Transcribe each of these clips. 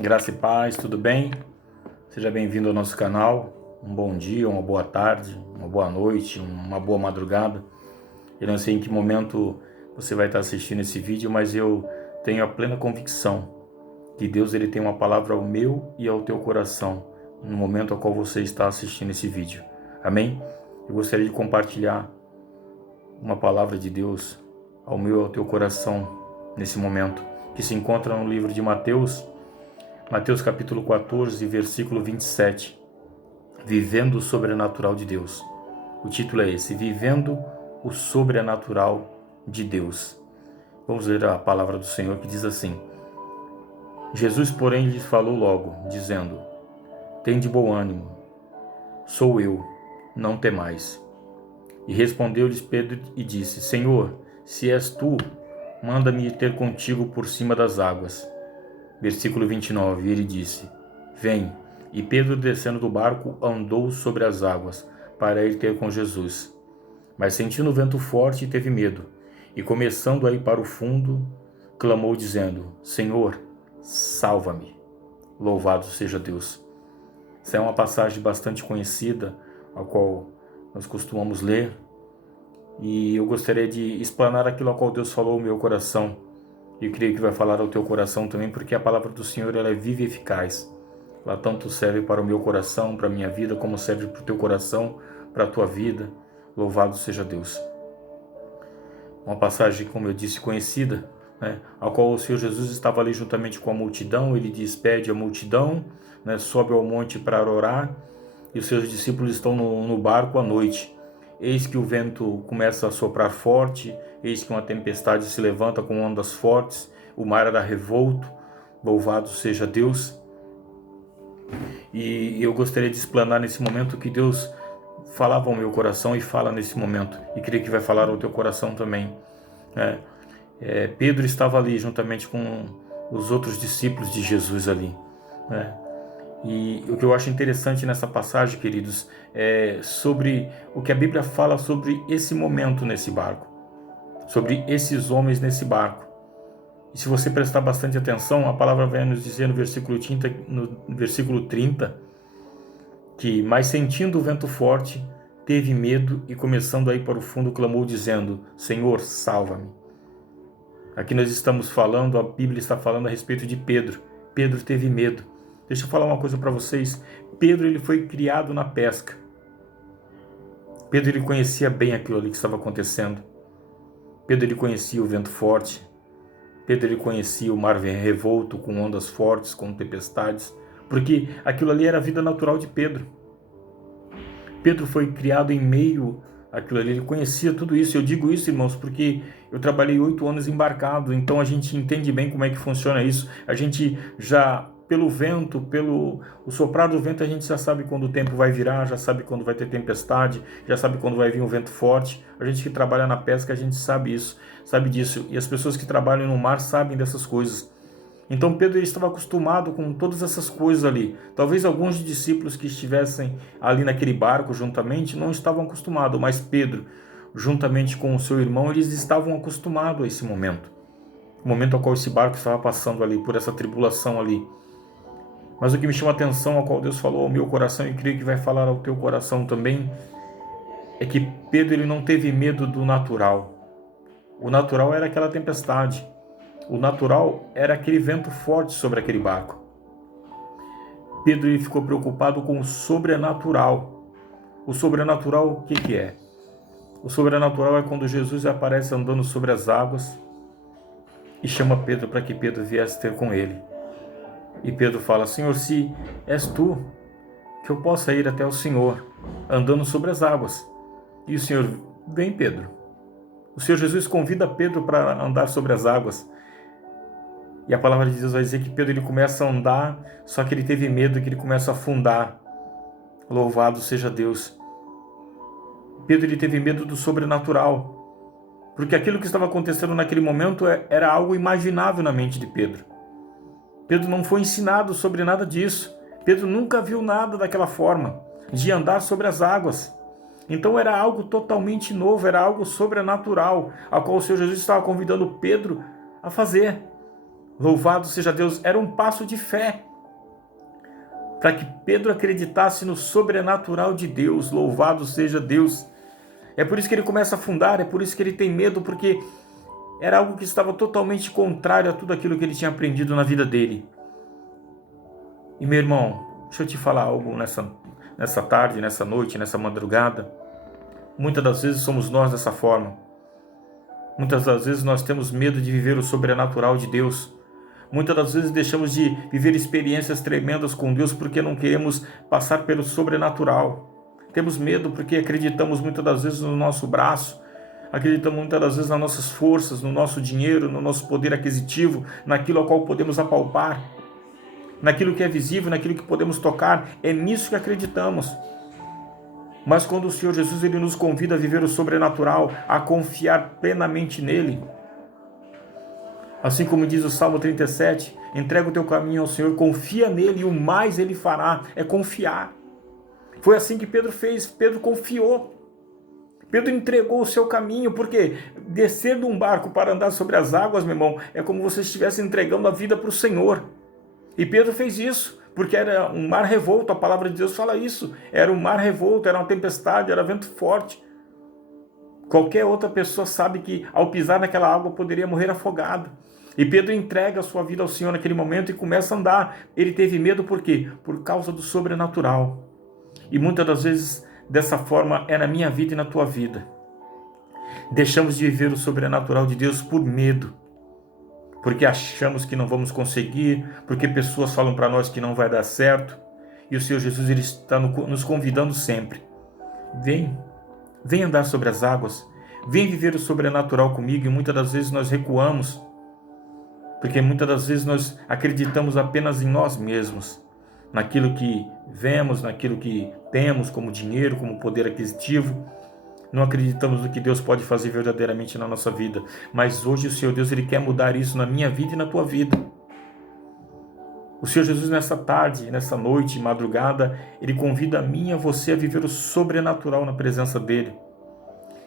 Graça e paz, tudo bem? Seja bem-vindo ao nosso canal. Um bom dia, uma boa tarde, uma boa noite, uma boa madrugada. Eu não sei em que momento você vai estar assistindo esse vídeo, mas eu tenho a plena convicção que Deus ele tem uma palavra ao meu e ao teu coração no momento ao qual você está assistindo esse vídeo. Amém? Eu gostaria de compartilhar uma palavra de Deus ao meu e ao teu coração nesse momento, que se encontra no livro de Mateus capítulo 14, versículo 27, Vivendo o Sobrenatural de Deus. O título é esse, Vivendo o Sobrenatural de Deus. Vamos ler a palavra do Senhor que diz assim: Jesus, porém, lhes falou logo, dizendo: Tende bom ânimo, sou eu, não temais. E respondeu-lhes Pedro e disse: Senhor, se és tu, manda-me ir ter contigo por cima das águas. Versículo 29, ele disse: Vem. E Pedro, descendo do barco, andou sobre as águas, para ir ter com Jesus. Mas sentindo o vento forte, teve medo, e começando a ir para o fundo, clamou dizendo: Senhor, salva-me. Louvado seja Deus. Essa é uma passagem bastante conhecida, a qual nós costumamos ler, e eu gostaria de explanar aquilo a qual Deus falou ao meu coração. Eu creio que vai falar ao teu coração também, porque a palavra do Senhor ela é viva e eficaz. Ela tanto serve para o meu coração, para a minha vida, como serve para o teu coração, para a tua vida. Louvado seja Deus. Uma passagem, como eu disse, conhecida, a qual o Senhor Jesus estava ali juntamente com a multidão. Ele despede a multidão, sobe ao monte para orar, e os seus discípulos estão no barco à noite. Eis que o vento começa a soprar forte, eis que uma tempestade se levanta com ondas fortes, o mar era revolto, louvado seja Deus. E eu gostaria de explanar nesse momento que Deus falava ao meu coração e fala nesse momento, e creio que vai falar ao teu coração também. Pedro estava ali juntamente com os outros discípulos de Jesus ali, E o que eu acho interessante nessa passagem, queridos, é sobre o que a Bíblia fala sobre esse momento nesse barco, sobre esses homens nesse barco. E se você prestar bastante atenção, a palavra vai nos dizer no versículo 30, que, mas sentindo o vento forte, teve medo e começando a ir para o fundo, clamou dizendo: Senhor, salva-me. Aqui nós estamos falando, a Bíblia está falando a respeito de Pedro. Pedro teve medo. Deixa eu falar uma coisa para vocês. Pedro ele foi criado na pesca. Pedro ele conhecia bem aquilo ali que estava acontecendo. Pedro ele conhecia o vento forte. Pedro ele conhecia o mar revolto com ondas fortes, com tempestades, porque aquilo ali era a vida natural de Pedro. Pedro foi criado em meio àquilo ali, ele conhecia tudo isso. Eu digo isso, irmãos, porque eu trabalhei 8 anos embarcado, então a gente entende bem como é que funciona isso. A gente já, pelo vento, pelo o soprar do vento, a gente já sabe quando o tempo vai virar, já sabe quando vai ter tempestade, já sabe quando vai vir um vento forte. A gente que trabalha na pesca, a gente sabe isso, sabe disso. E as pessoas que trabalham no mar sabem dessas coisas. Então Pedro estava acostumado com todas essas coisas ali. Talvez alguns discípulos que estivessem ali naquele barco juntamente não estavam acostumados, mas Pedro, juntamente com o seu irmão, eles estavam acostumados a esse momento. O momento ao qual esse barco estava passando ali, por essa tribulação ali. Mas o que me chama a atenção, ao qual Deus falou ao meu coração, e creio que vai falar ao teu coração também, é que Pedro ele não teve medo do natural. O natural era aquela tempestade. O natural era aquele vento forte sobre aquele barco. Pedro ele ficou preocupado com o sobrenatural. O sobrenatural, o que é? O sobrenatural é quando Jesus aparece andando sobre as águas e chama Pedro para que Pedro viesse ter com ele. E Pedro fala: Senhor, se és tu, que eu possa ir até o Senhor, andando sobre as águas. E o Senhor: vem, Pedro. O Senhor Jesus convida Pedro para andar sobre as águas. E a palavra de Deus vai dizer que Pedro ele começa a andar, só que ele teve medo, que ele começa a afundar. Louvado seja Deus. Pedro ele teve medo do sobrenatural, porque aquilo que estava acontecendo naquele momento era algo imaginável na mente de Pedro. Pedro não foi ensinado sobre nada disso. Pedro nunca viu nada daquela forma, de andar sobre as águas. Então era algo totalmente novo, era algo sobrenatural, a qual o Senhor Jesus estava convidando Pedro a fazer. Louvado seja Deus, era um passo de fé para que Pedro acreditasse no sobrenatural de Deus. Louvado seja Deus. É por isso que ele começa a afundar, é por isso que ele tem medo, porque era algo que estava totalmente contrário a tudo aquilo que ele tinha aprendido na vida dele. E meu irmão, deixa eu te falar algo nessa tarde, nessa noite, nessa madrugada. Muitas das vezes somos nós dessa forma. Muitas das vezes nós temos medo de viver o sobrenatural de Deus. Muitas das vezes deixamos de viver experiências tremendas com Deus porque não queremos passar pelo sobrenatural. Temos medo porque acreditamos muitas das vezes no nosso braço, acreditamos muitas das vezes nas nossas forças, no nosso dinheiro, no nosso poder aquisitivo, naquilo ao qual podemos apalpar, naquilo que é visível, naquilo que podemos tocar. É nisso que acreditamos. Mas quando o Senhor Jesus ele nos convida a viver o sobrenatural, a confiar plenamente nele, assim como diz o Salmo 37, entrega o teu caminho ao Senhor, confia nele e o mais ele fará, é confiar. Foi assim que Pedro fez, Pedro confiou. Pedro entregou o seu caminho, porque descer de um barco para andar sobre as águas, meu irmão, é como você estivesse entregando a vida para o Senhor. E Pedro fez isso, porque era um mar revolto, a palavra de Deus fala isso. Era um mar revolto, era uma tempestade, era vento forte. Qualquer outra pessoa sabe que ao pisar naquela água poderia morrer afogado. E Pedro entrega a sua vida ao Senhor naquele momento e começa a andar. Ele teve medo por quê? Por causa do sobrenatural. E muitas das vezes dessa forma é na minha vida e na tua vida. Deixamos de viver o sobrenatural de Deus por medo. Porque achamos que não vamos conseguir, porque pessoas falam para nós que não vai dar certo. E o Senhor Jesus ele está nos convidando sempre. Vem andar sobre as águas, vem viver o sobrenatural comigo. E muitas das vezes nós recuamos, porque muitas das vezes nós acreditamos apenas em nós mesmos, naquilo que vemos, naquilo que temos como dinheiro, como poder aquisitivo. Não acreditamos no que Deus pode fazer verdadeiramente na nossa vida. Mas hoje o Senhor Deus ele quer mudar isso na minha vida e na tua vida. O Senhor Jesus nessa tarde, nessa noite, madrugada, ele convida a mim e a você a viver o sobrenatural na presença dele.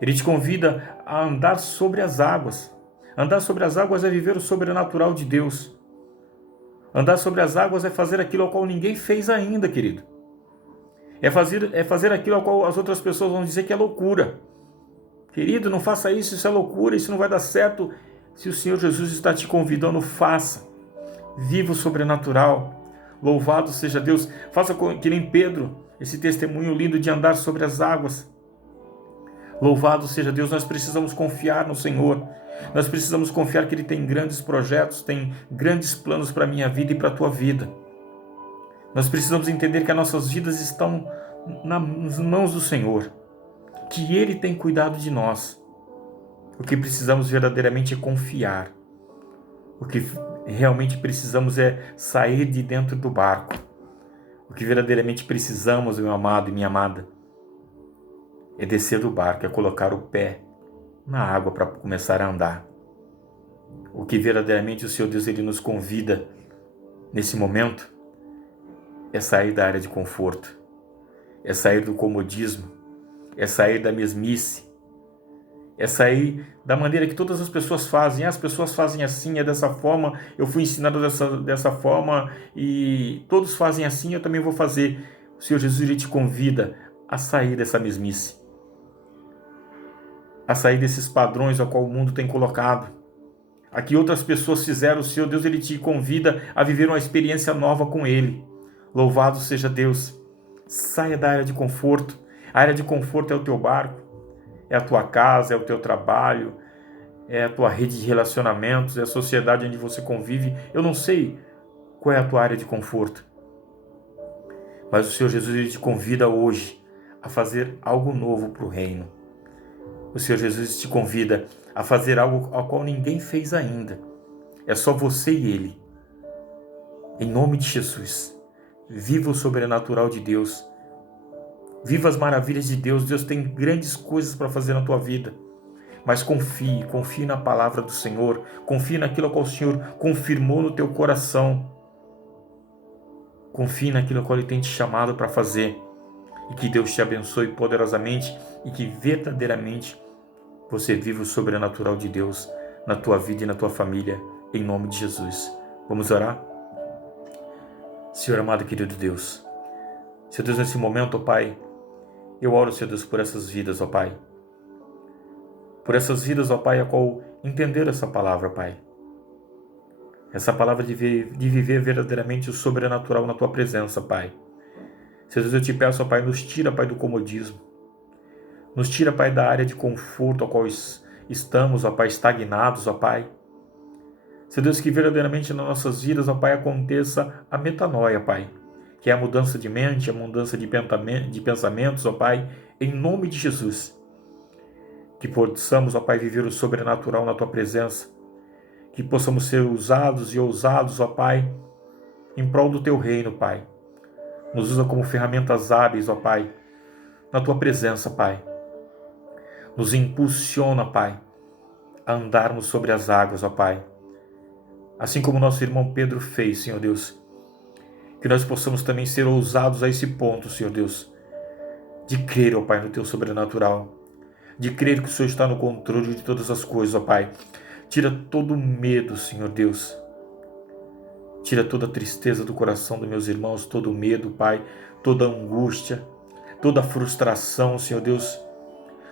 Ele te convida a andar sobre as águas. Andar sobre as águas é viver o sobrenatural de Deus. Andar sobre as águas é fazer aquilo ao qual ninguém fez ainda, querido. É fazer aquilo ao qual as outras pessoas vão dizer que é loucura. Querido, não faça isso, isso é loucura, isso não vai dar certo. Se o Senhor Jesus está te convidando, faça. Viva o sobrenatural. Louvado seja Deus. Faça que nem Pedro, esse testemunho lindo de andar sobre as águas. Louvado seja Deus. Nós precisamos confiar no Senhor. Nós precisamos confiar que Ele tem grandes projetos, tem grandes planos para a minha vida e para a tua vida. Nós precisamos entender que as nossas vidas estão nas mãos do Senhor, que Ele tem cuidado de nós. O que precisamos verdadeiramente é confiar. O que realmente precisamos é sair de dentro do barco. O que verdadeiramente precisamos, meu amado e minha amada, é descer do barco, é colocar o pé na água para começar a andar. O que verdadeiramente o Senhor Deus ele nos convida nesse momento é sair da área de conforto, é sair do comodismo, é sair da mesmice, é sair da maneira que todas as pessoas fazem. As pessoas fazem assim, é dessa forma, eu fui ensinado dessa forma e todos fazem assim, eu também vou fazer. O Senhor Jesus ele te convida a sair dessa mesmice, a sair desses padrões ao qual o mundo tem colocado, a que outras pessoas fizeram. O Senhor Deus ele te convida a viver uma experiência nova com Ele. Louvado seja Deus. Saia da área de conforto. A área de conforto é o teu barco, é a tua casa, é o teu trabalho, é a tua rede de relacionamentos, é a sociedade onde você convive. Eu não sei qual é a tua área de conforto, mas o Senhor Jesus ele te convida hoje a fazer algo novo para o reino. O Senhor Jesus te convida a fazer algo ao qual ninguém fez ainda. É só você e Ele. Em nome de Jesus, viva o sobrenatural de Deus. Viva as maravilhas de Deus. Deus tem grandes coisas para fazer na tua vida. Mas confie na palavra do Senhor. Confie naquilo ao qual o Senhor confirmou no teu coração. Confie naquilo ao qual Ele tem te chamado para fazer. E que Deus te abençoe poderosamente e que verdadeiramente você viva o sobrenatural de Deus na tua vida e na tua família, em nome de Jesus. Vamos orar? Senhor amado e querido Deus, Senhor Deus, nesse momento, ó Pai, eu oro, Senhor Deus, por essas vidas, ó Pai. Por essas vidas, ó Pai, a qual entenderam essa palavra, Pai. Essa palavra de viver verdadeiramente o sobrenatural na Tua presença, Pai. Senhor Deus, eu te peço, ó Pai, nos tira, Pai, do comodismo. Nos tira, Pai, da área de conforto a qual estamos, ó Pai, estagnados, ó Pai. Senhor Deus, que verdadeiramente nas nossas vidas, ó Pai, aconteça a metanoia, Pai. Que é a mudança de mente, a mudança de pensamentos, ó Pai, em nome de Jesus. Que possamos, ó Pai, viver o sobrenatural na Tua presença. Que possamos ser usados e ousados, ó Pai, em prol do Teu reino, Pai. Nos usa como ferramentas hábeis, ó Pai, na Tua presença, Pai. Nos impulsiona, Pai, a andarmos sobre as águas, ó Pai. Assim como nosso irmão Pedro fez, Senhor Deus. Que nós possamos também ser ousados a esse ponto, Senhor Deus, de crer, ó Pai, no Teu sobrenatural. De crer que o Senhor está no controle de todas as coisas, ó Pai. Tira todo o medo, Senhor Deus. Tira toda a tristeza do coração dos meus irmãos, todo o medo, Pai, toda a angústia, toda a frustração, Senhor Deus.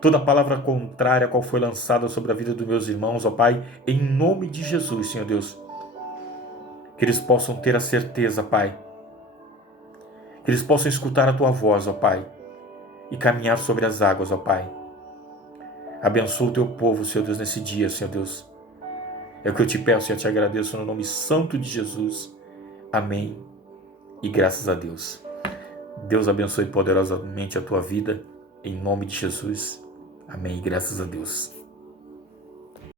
Toda palavra contrária a qual foi lançada sobre a vida dos meus irmãos, ó Pai, em nome de Jesus, Senhor Deus. Que eles possam ter a certeza, Pai. Que eles possam escutar a Tua voz, ó Pai, e caminhar sobre as águas, ó Pai. Abençoa o Teu povo, Senhor Deus, nesse dia, Senhor Deus. É o que eu te peço e eu te agradeço no nome santo de Jesus. Amém. E graças a Deus. Deus abençoe poderosamente a tua vida, em nome de Jesus. Amém. E graças a Deus.